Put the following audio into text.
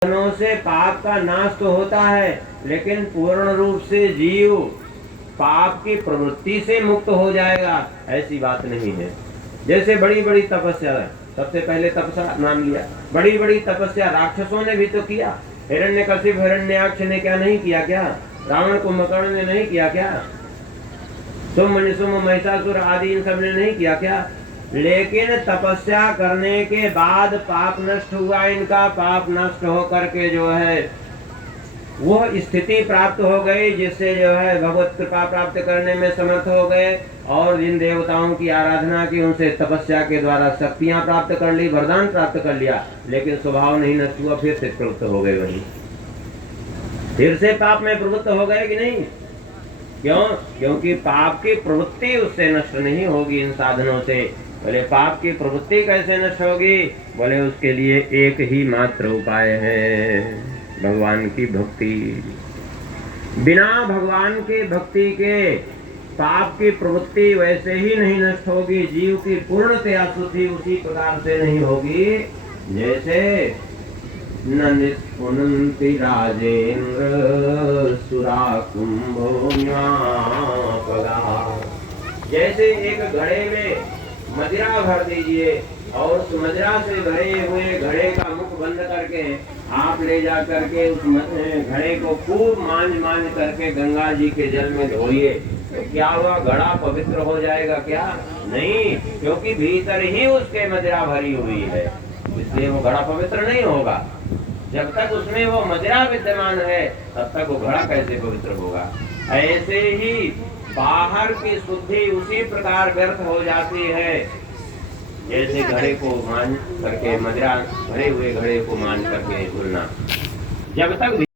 साधनों से पाप का नाश तो होता है, लेकिन पूर्ण रूप से जीव पाप की प्रवृत्ति से मुक्त हो जाएगा ऐसी बात नहीं है। जैसे बड़ी बड़ी तपस्या, सबसे पहले तपस्या नाम लिया, बड़ी बड़ी तपस्या राक्षसों ने भी तो किया। हिरण्यकशिप हिरण्याक्ष ने क्या नहीं किया? क्या रावण कुंभकर्ण ने नहीं किया? क्या शुंभ निशुंभ महिषासुर आदि इन सब ने नहीं किया? क्या? लेकिन तपस्या करने के बाद पाप नष्ट हुआ इनका। पाप नष्ट हो करके जो है वो स्थिति प्राप्त हो गई, जिससे जो है भगवत कृपा प्राप्त करने में समर्थ हो गए और जिन देवताओं की आराधना की उनसे तपस्या के द्वारा शक्तियां प्राप्त कर ली, वरदान प्राप्त कर लिया, लेकिन स्वभाव नहीं नष्ट हुआ, फिर से प्रवृत्त हो गए वहीं, फिर से पाप में प्रवृत्त हो गए कि नहीं? क्यों? क्योंकि पाप की प्रवृत्ति उससे नष्ट नहीं होगी इन साधनों से। बोले पाप की प्रवृत्ति कैसे नष्ट होगी? बोले उसके लिए एक ही मात्र उपाय है, भगवान की भक्ति। बिना भगवान की भक्ति के पाप की प्रवृत्ति वैसे ही नहीं नष्ट होगी। जीव की पूर्णतया शुद्धि उसी प्रकार से नहीं होगी जैसे न निष्पुनन्ति राजेन्द्र सुरा कुंभोन्यापगा। जैसे एक घड़े में मदिरा भर दीजिए और उस मदिरा से भरे हुए घड़े का मुख बंद करके आप ले जा करके उस घड़े को खूब मांझ करके गंगा जी के जल में धोइए, तो क्या हुआ? घड़ा पवित्र हो जाएगा? क्या नहीं, क्योंकि भीतर ही उसके मदिरा भरी हुई है, इसलिए वो घड़ा पवित्र नहीं होगा। जब तक उसमें वो मदिरा विद्यमान है तब तक वो घड़ा कैसे पवित्र होगा? ऐसे ही बाहर की शुद्धि उसी प्रकार व्यर्थ हो जाती है जैसे घड़े को मान करके, मदिरा भरे हुए घड़े को मान करके भूलना। जब तक